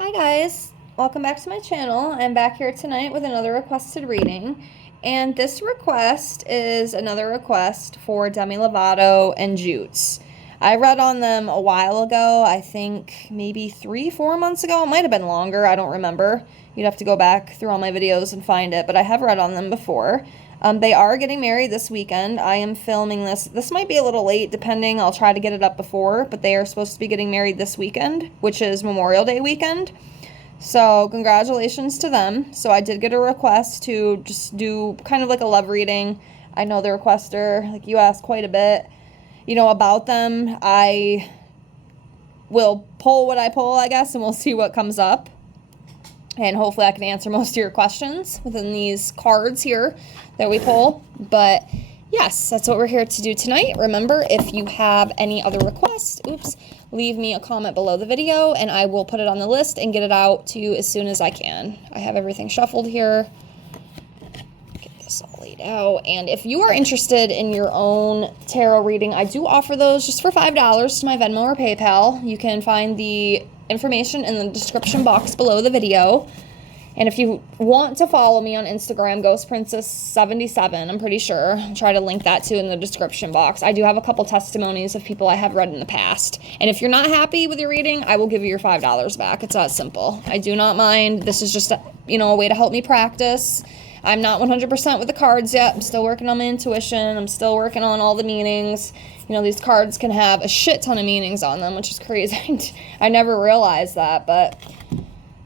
Hi guys, welcome back to my channel. I'm back here tonight with another requested reading, and this request is another request for Demi Lovato and Jutes. I read on them a while ago, I think maybe 3-4 months ago. It might have been longer, I don't remember. You'd have to go back through all my videos and find it, but I have read on them before. They are getting married this weekend. I am filming this. This might be a little late, depending. I'll try to get it up before, but they are supposed to be getting married this weekend, which is Memorial Day weekend. So congratulations to them. So I did get a request to just do kind of like a love reading. I know the requester, like you asked quite a bit, about them. I will pull what I pull, I guess, and we'll see what comes up. And hopefully I can answer most of your questions within these cards here that we pull. But yes, that's what we're here to do tonight. Remember, if you have any other requests, leave me a comment below the video and I will put it on the list and get it out to you as soon as I can. I have everything shuffled here. Get this all laid out. And if you are interested in your own tarot reading, I do offer those just for $5 to my Venmo or PayPal. You can find the information in the description box below the video. And if you want to follow me on Instagram, GhostPrincess77, I'm pretty sure. I'll try to link that too in the description box. I do have a couple testimonies of people I have read in the past. And if you're not happy with your reading, I will give you your $5 back. It's that simple. I do not mind. This is just a way to help me practice. I'm not 100% with the cards yet. I'm still working on my intuition. I'm still working on all the meanings. These cards can have a shit ton of meanings on them, which is crazy. I never realized that, but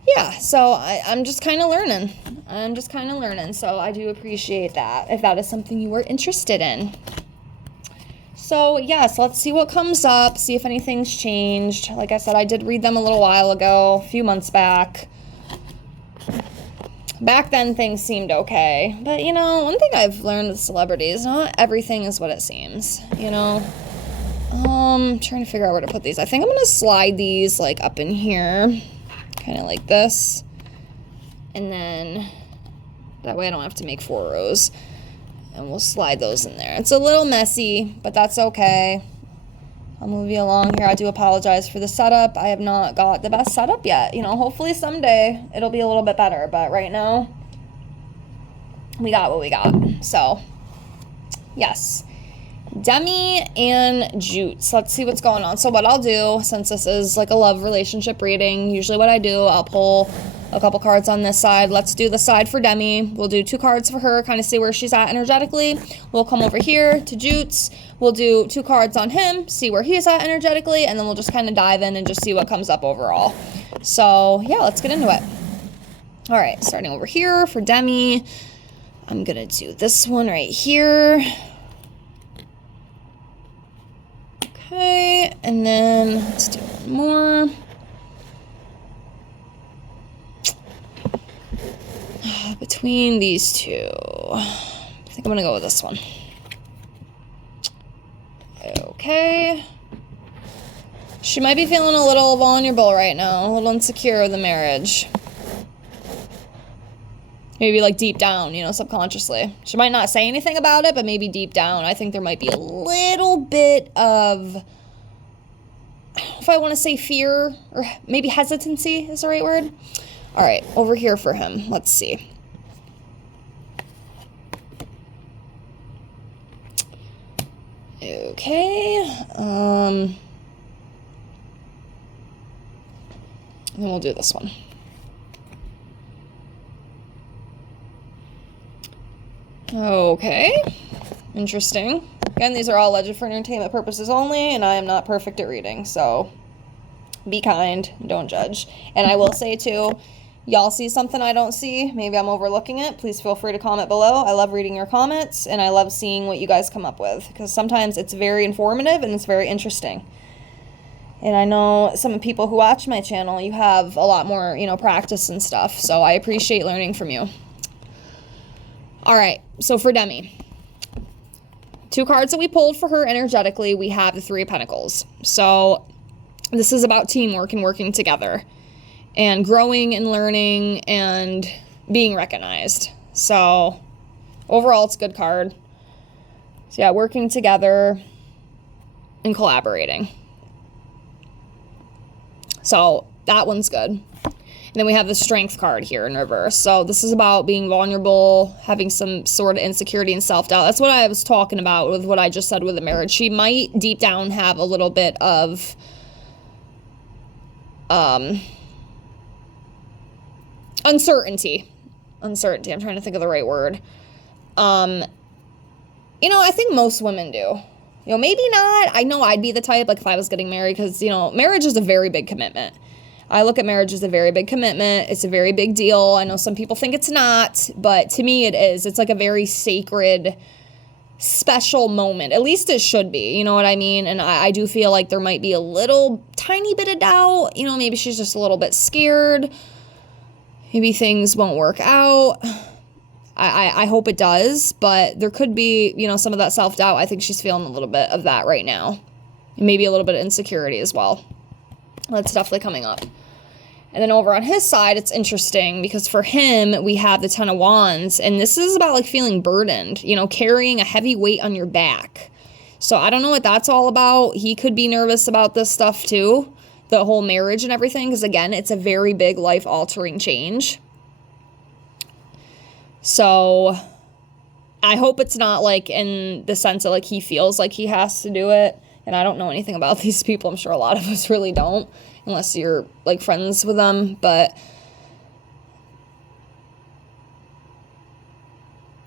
yeah, so I'm just kind of learning. So I do appreciate that, if that is something you are interested in. So yes, let's see what comes up, see if anything's changed. Like I said, I did read them a little while ago, a few months back. Back then, things seemed okay. But, one thing I've learned with celebrities, not everything is what it seems, I'm trying to figure out where to put these. I think I'm going to slide these, up in here, kind of like this. And then, that way I don't have to make 4 rows. And we'll slide those in there. It's a little messy, but that's okay. I'll move you along here. I do apologize for the setup. I have not got the best setup yet. Hopefully someday it'll be a little bit better. But right now, we got what we got. So, yes. Demi and Jutes. Let's see what's going on. So what I'll do, since this is like a love relationship reading, usually what I do, I'll pull a couple cards on this side. Let's do the side for Demi. We'll do 2 cards for her, kind of see where she's at energetically. We'll come over here to Jutes. We'll do 2 cards on him, see where he's at energetically, and then we'll just kind of dive in and just see what comes up overall. So yeah, let's get into it. All right, starting over here for Demi. I'm gonna do this one right here. Okay, and then let's do one more. Between these 2, I think I'm gonna go with this one. Okay. She might be feeling a little vulnerable right now, a little insecure of the marriage. Maybe deep down, subconsciously. She might not say anything about it, but maybe deep down, I think there might be a little bit of, I don't know if I want to say fear, or maybe hesitancy is the right word. All right, over here for him. Let's see. Okay. And we'll do this one. Okay. Interesting. Again, these are all alleged for entertainment purposes only, and I am not perfect at reading, so be kind, don't judge. And I will say too, y'all see something I don't see, maybe I'm overlooking it, please feel free to comment below. I love reading your comments, and I love seeing what you guys come up with, because sometimes it's very informative and it's very interesting. And I know some people who watch my channel, you have a lot more, practice and stuff, so I appreciate learning from you. All right, so for Demi, 2 cards that we pulled for her energetically, we have the 3 of Pentacles. So this is about teamwork and working together and growing and learning and being recognized. So overall, it's a good card. So yeah, working together and collaborating. So that one's good. And then we have the Strength card here in reverse. So this is about being vulnerable, having some sort of insecurity and self-doubt. That's what I was talking about with what I just said with the marriage. She might deep down have a little bit of uncertainty. I'm trying to think of the right word. You know, I think most women do. You know, maybe not. I know I'd be the type, like, if I was getting married, because, you know, marriage is a very big commitment. I look at marriage as a very big commitment. It's a very big deal. I know some people think it's not, but to me it is. It's like a very sacred, special moment. At least it should be, you know what I mean? And I do feel like there might be a little tiny bit of doubt. You know, maybe she's just a little bit scared. Maybe things won't work out. I hope it does, but there could be, you know, some of that self-doubt. I think she's feeling a little bit of that right now. And maybe a little bit of insecurity as well. That's definitely coming up. And then over on his side, it's interesting because for him, we have the Ten of Wands. And this is about, like, feeling burdened, you know, carrying a heavy weight on your back. So I don't know what that's all about. He could be nervous about this stuff too. The whole marriage and everything. Because, again, it's a very big life-altering change. So I hope it's not, like, in the sense that, like, he feels like he has to do it. And I don't know anything about these people. I'm sure a lot of us really don't, unless you're, like, friends with them. But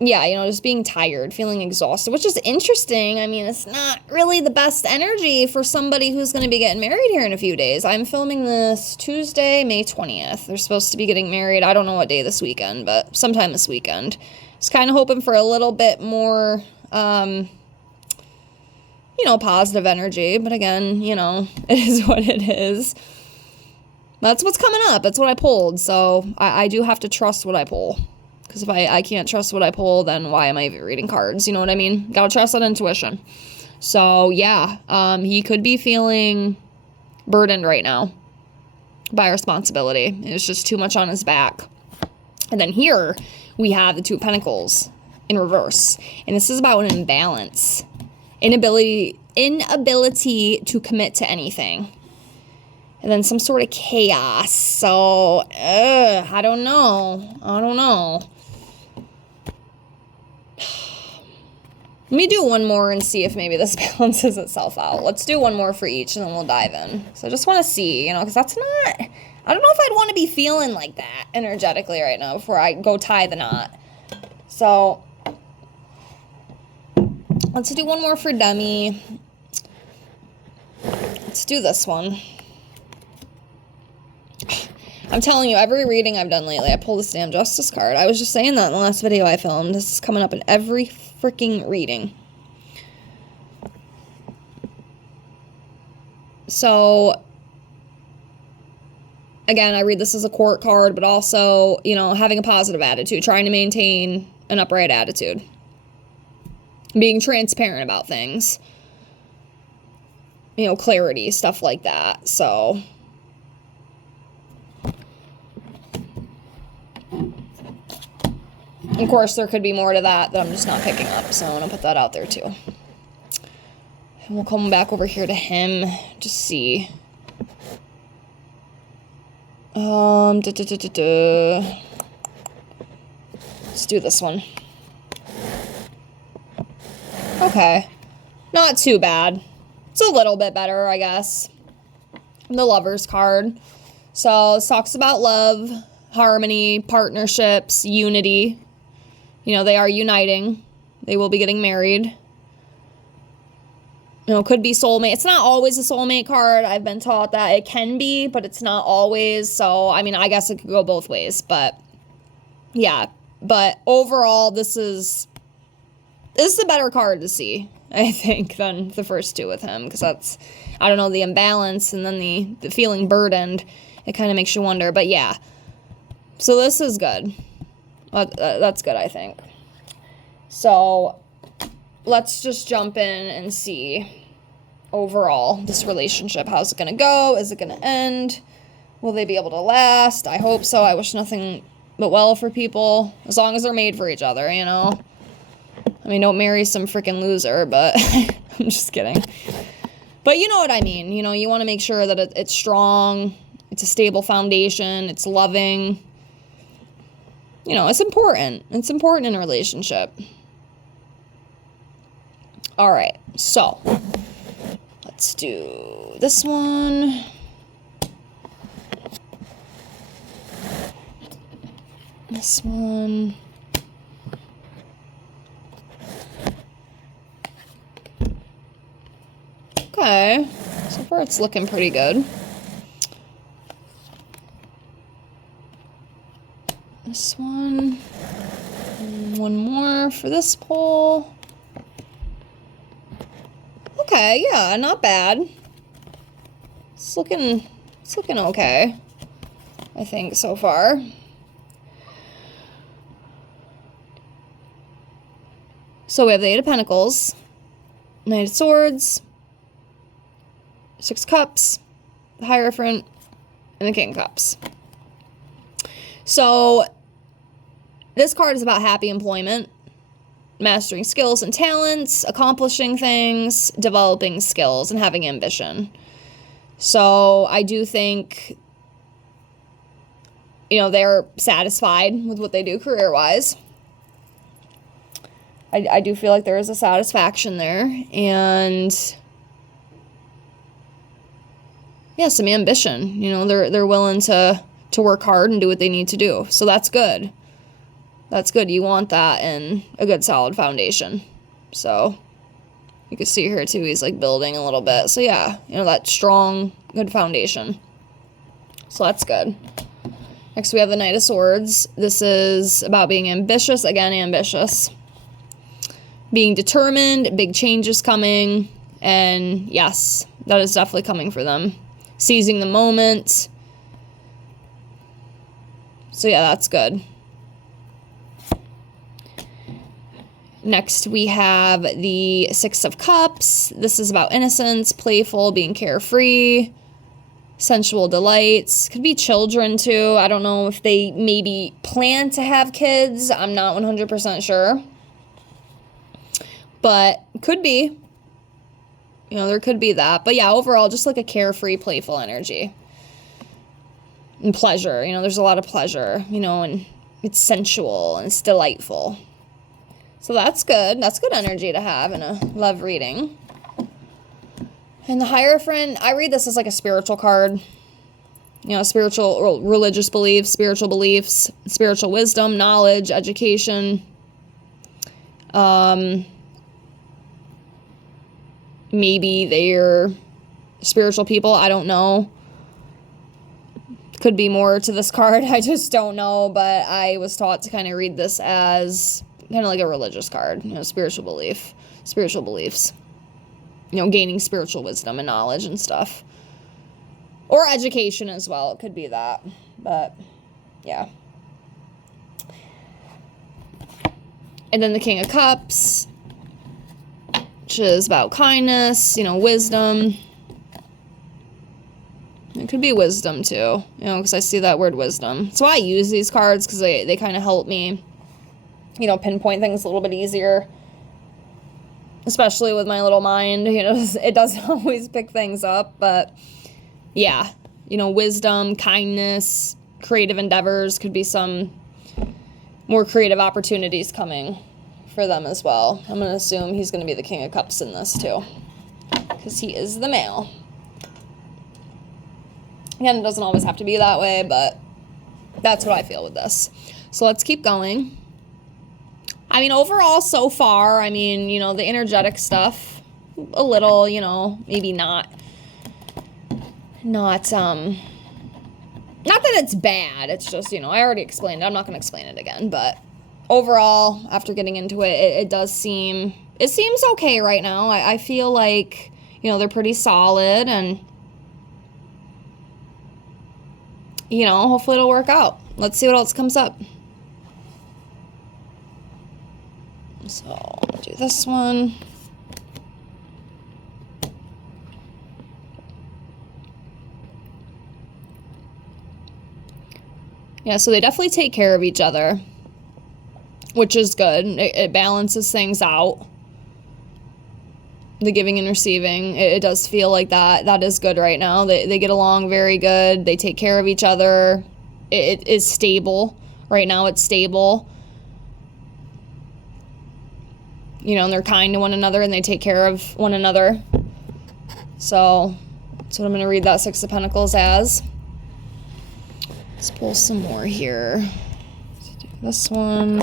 yeah, you know, just being tired, feeling exhausted, which is interesting. I mean, it's not really the best energy for somebody who's going to be getting married here in a few days. I'm filming this Tuesday, May 20th. They're supposed to be getting married. I don't know what day this weekend, but sometime this weekend. Just kind of hoping for a little bit more, you know, positive energy. But again, you know, it is what it is. That's what's coming up. That's what I pulled. So I do have to trust what I pull. Because if I can't trust what I pull, then why am I even reading cards? You know what I mean? Gotta trust that intuition. So, yeah. He could be feeling burdened right now by responsibility. It's just too much on his back. And then here, we have the Two of Pentacles in reverse. And this is about an imbalance. Inability to commit to anything. And then some sort of chaos. So, I don't know. Let me do one more and see if maybe this balances itself out. Let's do one more for each and then we'll dive in. So I just want to see, you know, because that's not, I don't know if I'd want to be feeling like that energetically right now before I go tie the knot. So let's do one more for Demi. Let's do this one. I'm telling you, every reading I've done lately, I pull this damn Justice card. I was just saying that in the last video I filmed. This is coming up in every freaking reading. So, again, I read this as a court card, but also, you know, having a positive attitude, trying to maintain an upright attitude, being transparent about things, you know, clarity, stuff like that. So, of course, there could be more to that I'm just not picking up, so I'm going to put that out there, too. And we'll come back over here to him, just see. Let's do this one. Okay. Not too bad. It's a little bit better, I guess. The Lovers card. So, this talks about love, harmony, partnerships, unity. You know, they are uniting. They will be getting married. You know, could be soulmate. It's not always a soulmate card. I've been taught that it can be, but it's not always. So, I mean, I guess it could go both ways. But, yeah. But overall, this is a better card to see, I think, than the first two with him. Because that's, I don't know, the imbalance and then the feeling burdened. It kind of makes you wonder. But, yeah. So, this is good. That's good, I think. So, let's just jump in and see overall this relationship. How's it going to go? Is it going to end? Will they be able to last? I hope so. I wish nothing but well for people. As long as they're made for each other, you know? I mean, don't marry some freaking loser, but I'm just kidding. But you know what I mean. You know, you want to make sure that it's strong, It's a stable foundation. It's loving. You know, it's important. It's important in a relationship. All right, so let's do this one. This one. Okay, so far it's looking pretty good. This one. And one more for this pole. Okay, yeah, not bad. It's looking okay, I think, so far. So we have the Eight of Pentacles, Knight of Swords, Six of Cups, the Hierophant, and the King of Cups. So this card is about happy employment, mastering skills and talents, accomplishing things, developing skills, and having ambition. So I do think, you know, they're satisfied with what they do career-wise. I do feel like there is a satisfaction there, and yeah, some ambition. You know, they're willing to work hard and do what they need to do. So that's good. That's good. You want that in a good solid foundation. So you can see here too, he's like building a little bit. So yeah, you know, that strong, good foundation. So that's good. Next we have the Knight of Swords. This is about being ambitious. Again, ambitious. Being determined, big changes coming. And yes, that is definitely coming for them. Seizing the moment. So yeah, that's good. Next, we have the Six of Cups. This is about innocence, playful, being carefree, sensual delights. Could be children, too. I don't know if they maybe plan to have kids. I'm not 100% sure. But could be. You know, there could be that. But yeah, overall, just like a carefree, playful energy. And pleasure. You know, there's a lot of pleasure, you know, and it's sensual and it's delightful. So that's good. That's good energy to have in a love reading. And the Hierophant, I read this as like a spiritual card. You know, spiritual, religious beliefs, spiritual beliefs, spiritual wisdom, knowledge, education. Maybe they're spiritual people. I don't know. Could be more to this card. I just don't know. But I was taught to kind of read this as kind of like a religious card. You know, spiritual beliefs. You know, gaining spiritual wisdom and knowledge and stuff. Or education as well. It could be that. But, yeah. And then the King of Cups, which is about kindness, you know, wisdom. It could be wisdom, too, you know, because I see that word wisdom. So I use these cards because they kind of help me, you know, pinpoint things a little bit easier. Especially with my little mind, you know, it doesn't always pick things up. But, yeah, you know, wisdom, kindness, creative endeavors, could be some more creative opportunities coming for them as well. I'm going to assume he's going to be the King of Cups in this, too, because he is the male. Again, it doesn't always have to be that way, but that's what I feel with this. So let's keep going. I mean, overall, so far, I mean, you know, the energetic stuff, a little, you know, maybe not that it's bad. It's just, you know, I already explained it. I'm not going to explain it again, but overall, after getting into it, it seems okay right now. I feel like, you know, they're pretty solid, and you know, hopefully it'll work out. Let's see what else comes up. So, I'll do this one. Yeah, so they definitely take care of each other, which is good. It balances things out. the giving and receiving. It does feel like that is good right now. They get along very good. They take care of each other. It is stable. Right now it's stable. You know, and they're kind to one another and they take care of one another. So that's what I'm going to read that Six of Pentacles as. Let's pull some more here. Let's do this one.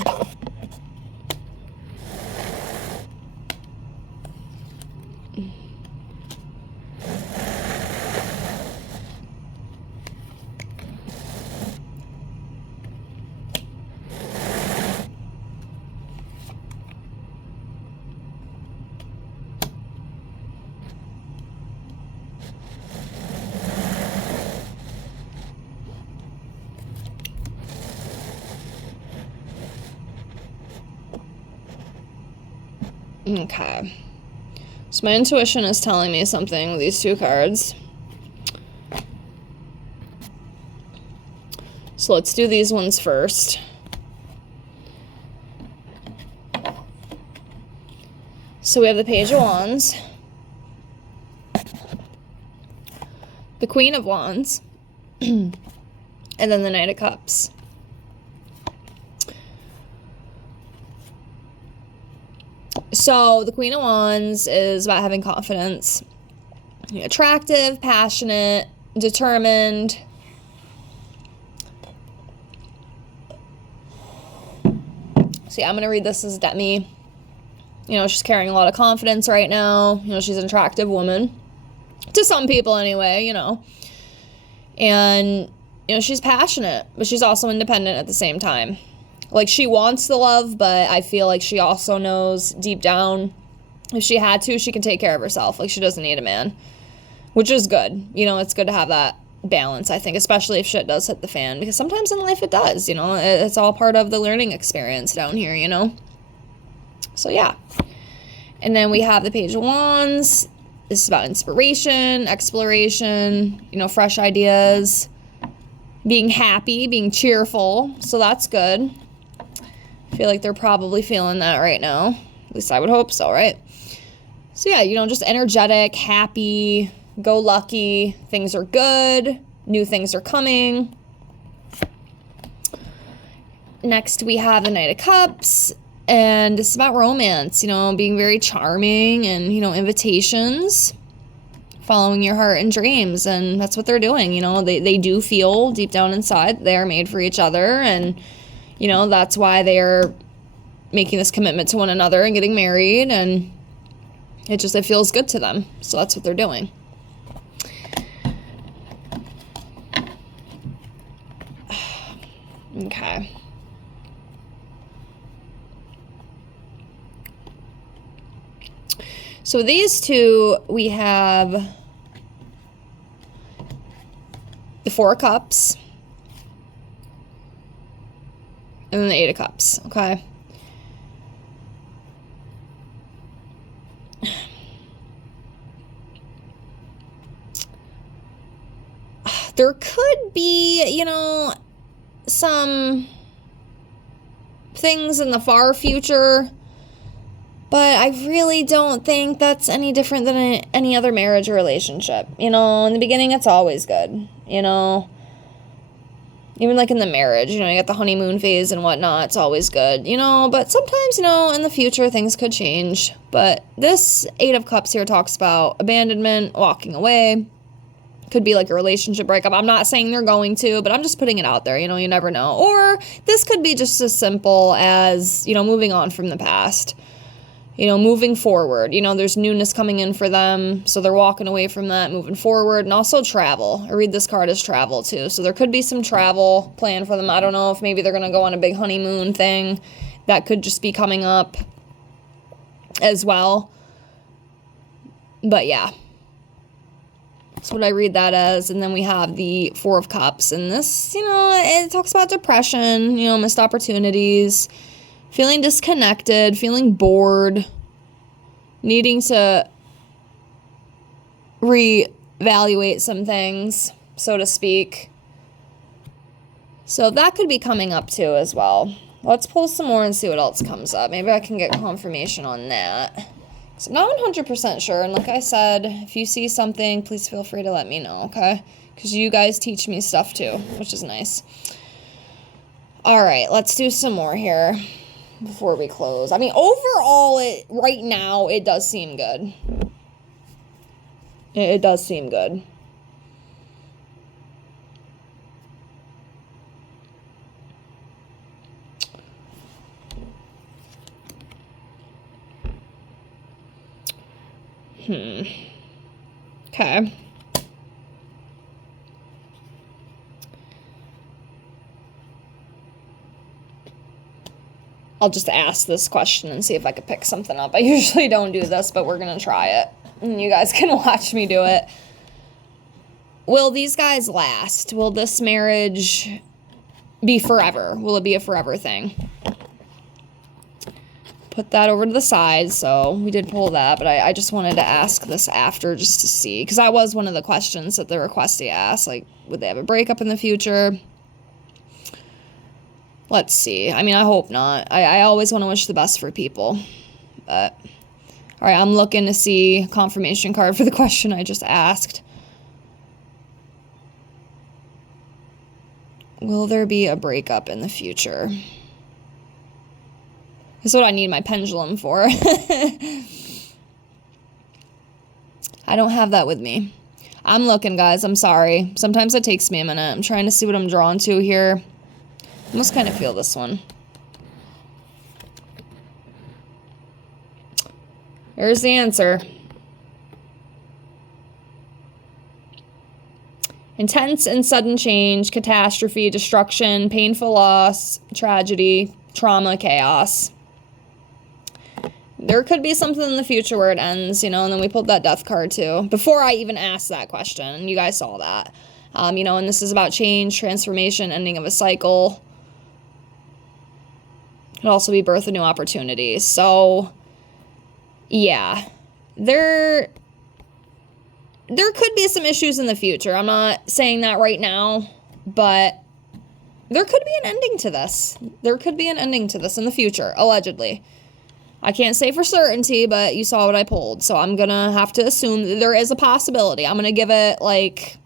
Okay. So my intuition is telling me something with these two cards. So let's do these ones first. So we have the Page of Wands, the Queen of Wands, and then the Knight of Cups. So the Queen of Wands is about having confidence, attractive, passionate, determined. See, I'm going to read this as Demi. You know, she's carrying a lot of confidence right now. You know, she's an attractive woman. To some people anyway, you know. And, you know, she's passionate, but she's also independent at the same time. Like, she wants the love, but I feel like she also knows deep down if she had to, she can take care of herself. Like, she doesn't need a man, which is good. You know, it's good to have that balance, I think, especially if shit does hit the fan, because sometimes in life it does, you know. It's all part of the learning experience down here, you know. So, yeah. And then we have the Page of Wands. This is about inspiration, exploration, you know, fresh ideas, being happy, being cheerful. So that's good. I feel like they're probably feeling that right now. At least I would hope so, right? So yeah, you know, just energetic, happy, go lucky. Things are good. New things are coming. Next, we have the Knight of Cups. And it's about romance, you know, being very charming and, you know, invitations, following your heart and dreams. And that's what they're doing. You know, they do feel deep down inside they are made for each other. And, you know, that's why they are making this commitment to one another and getting married. And it feels good to them. So that's what they're doing. Okay. So these two, we have the Four of Cups and then the Eight of Cups, okay? There could be, you know, some things in the far future, but I really don't think that's any different than any other marriage or relationship. You know, in the beginning, it's always good, you know. Even like in the marriage, you know, you got the honeymoon phase and whatnot. It's always good, you know. But sometimes, you know, in the future, things could change. But this Eight of Cups here talks about abandonment, walking away. Could be like a relationship breakup. I'm not saying they're going to, but I'm just putting it out there. You know, you never know. Or this could be just as simple as, you know, moving on from the past. You know, moving forward. You know, there's newness coming in for them, so they're walking away from that, moving forward. And also travel. I read this card as travel, too. So there could be some travel planned for them. I don't know if maybe they're going to go on a big honeymoon thing. That could just be coming up as well. But, yeah. That's what I read that as. And then we have the Four of Cups. And this, you know, it talks about depression, you know, missed opportunities, feeling disconnected, feeling bored, needing to reevaluate some things, so to speak. So that could be coming up too as well. Let's pull some more and see what else comes up. Maybe I can get confirmation on that. So I'm not 100% sure, and like I said, if you see something, please feel free to let me know, okay? Because you guys teach me stuff too, which is nice. All right, let's do some more here before we close. I mean, overall, right now, it does seem good. It does seem good. Okay. I'll just ask this question and see if I could pick something up. I usually don't do this, but we're going to try it. And you guys can watch me do it. Will these guys last? Will this marriage be forever? Will it be a forever thing? Put that over to the side. So we did pull that, but I just wanted to ask this after just to see. Because that was one of the questions that the requestee asked. Like, would they have a breakup in the future? Let's see. I mean, I hope not. I always want to wish the best for people. But, all right, I'm looking to see confirmation card for the question I just asked. Will there be a breakup in the future? That's what I need my pendulum for. I don't have that with me. I'm looking, guys. I'm sorry. Sometimes it takes me a minute. I'm trying to see what I'm drawn to here. I must kind of feel this one. There's the answer. Intense and sudden change, catastrophe, destruction, painful loss, tragedy, trauma, chaos. There could be something in the future where it ends, you know, and then we pulled that death card too. Before I even asked that question, and you guys saw that. You know, and this is about change, transformation, ending of a cycle. It could also be birth of new opportunities. So, yeah. There could be some issues in the future. I'm not saying that right now, but there could be an ending to this. There could be an ending to this in the future, allegedly. I can't say for certainty, but you saw what I pulled, so I'm gonna have to assume that there is a possibility. I'm gonna give it, like,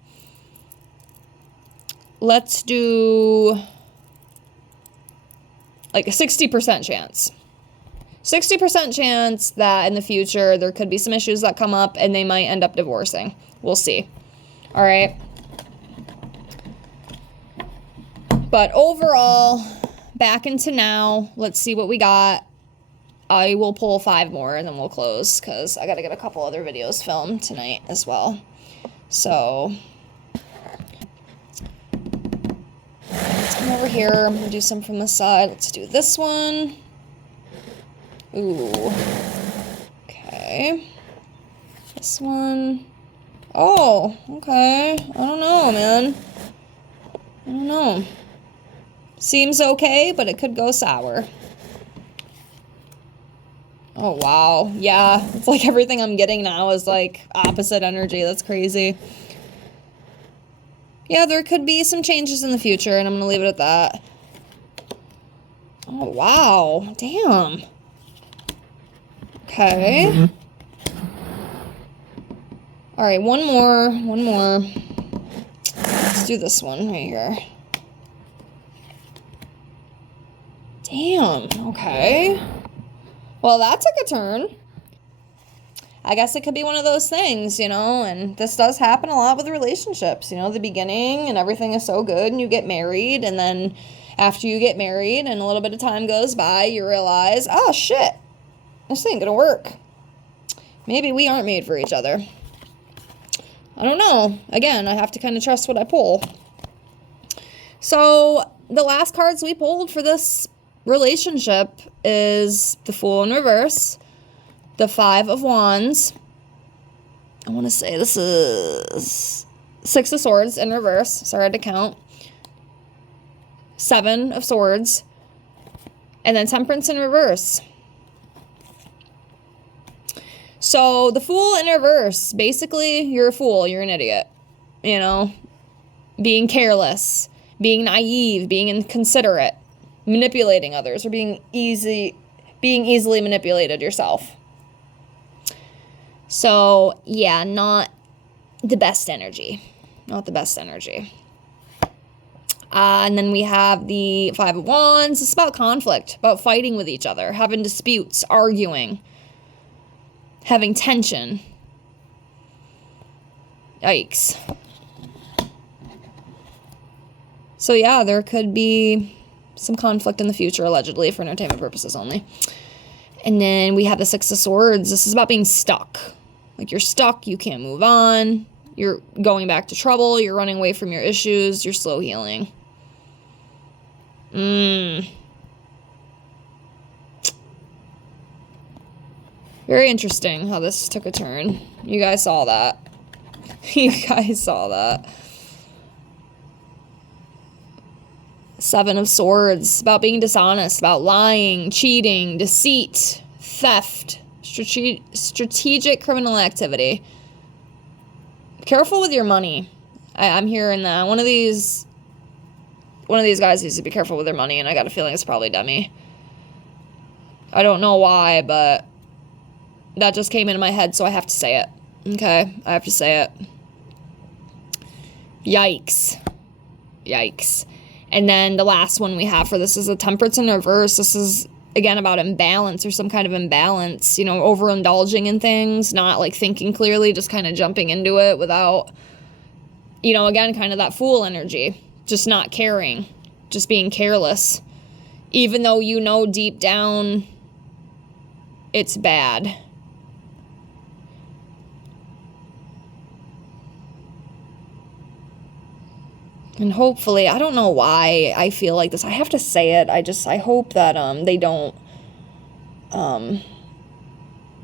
let's do, like, a 60% chance. 60% chance that in the future there could be some issues that come up and they might end up divorcing. We'll see. All right. But overall, back into now. Let's see what we got. I will pull 5 more and then we'll close because I got to get a couple other videos filmed tonight as well. So let's come over here. I'm going to do some from the side. Let's do this one. Ooh. Okay. This one. Oh, okay. I don't know, man. I don't know. Seems okay, but it could go sour. Oh, wow. Yeah. It's like everything I'm getting now is like opposite energy. That's crazy. Yeah, there could be some changes in the future, and I'm going to leave it at that. Oh, wow. Damn. Okay. All right, one more. Let's do this one right here. Damn, okay. Well, that took a turn. I guess it could be one of those things, you know, and this does happen a lot with relationships, you know, the beginning and everything is so good and you get married, and then after you get married and a little bit of time goes by, you realize, oh, shit, this ain't gonna work. Maybe we aren't made for each other. I don't know. Again, I have to kind of trust what I pull. So the last cards we pulled for this relationship is the Fool in reverse, the 5 of Wands. I want to say this is 6 of Swords in reverse. Sorry, I had to count. 7 of Swords. And then Temperance in reverse. So the Fool in reverse, basically, you're a fool, you're an idiot, you know, being careless, being naive, being inconsiderate, manipulating others, or being easily manipulated yourself. So, yeah, not the best energy. Not the best energy. And then we have the Five of Wands. It's about conflict, about fighting with each other, having disputes, arguing, having tension. Yikes. So yeah, there could be some conflict in the future, allegedly, for entertainment purposes only. And then we have the Six of Swords. This is about being stuck. Like, you're stuck, you can't move on, you're going back to trouble, you're running away from your issues, you're slow healing. Very interesting how this took a turn. You guys saw that. You guys saw that. Seven of Swords, about being dishonest, about lying, cheating, deceit, theft, strategic criminal activity. Careful with your money. I'm hearing that. One of these guys needs to be careful with their money, and I got a feeling it's probably Demi. I don't know why, but that just came into my head, so I have to say it. Okay? I have to say it. Yikes. Yikes. And then the last one we have for this is a Temperance in reverse. This is, again, about imbalance or some kind of imbalance. You know, overindulging in things, not, like, thinking clearly, just kind of jumping into it without, you know, again, kind of that fool energy. Just not caring. Just being careless. Even though you know deep down it's bad. And hopefully, I don't know why I feel like this. I have to say it. I hope that they don't, when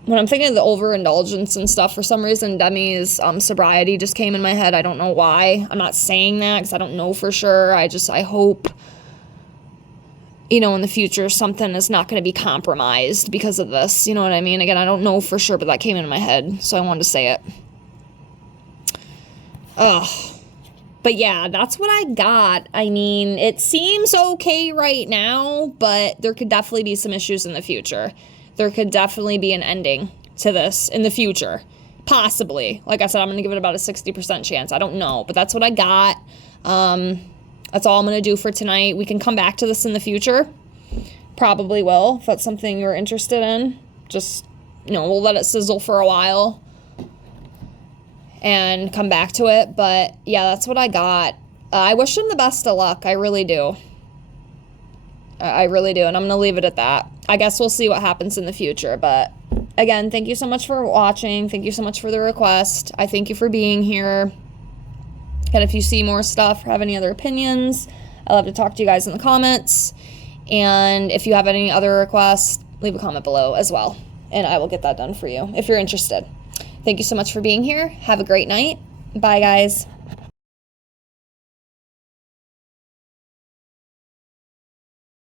I'm thinking of the overindulgence and stuff, for some reason Demi's sobriety just came in my head. I don't know why. I'm not saying that because I don't know for sure. I hope, you know, in the future something is not going to be compromised because of this. You know what I mean? Again, I don't know for sure, but that came in my head, so I wanted to say it. Ugh. But yeah, that's what I got. I mean, it seems okay right now, but there could definitely be some issues in the future. There could definitely be an ending to this in the future. Possibly. Like I said, I'm going to give it about a 60% chance. I don't know, but that's what I got. That's all I'm going to do for tonight. We can come back to this in the future. Probably will, if that's something you're interested in. Just, you know, we'll let it sizzle for a while and come back to it. But yeah, that's what I got. I wish them the best of luck. I really do. I really do. And I'm going to leave it at that. I guess we'll see what happens in the future. But again, thank you so much for watching. Thank you so much for the request. I thank you for being here. And if you see more stuff or have any other opinions, I love to talk to you guys in the comments. And if you have any other requests, leave a comment below as well. And I will get that done for you if you're interested. Thank you so much for being here. Have a great night. Bye, guys.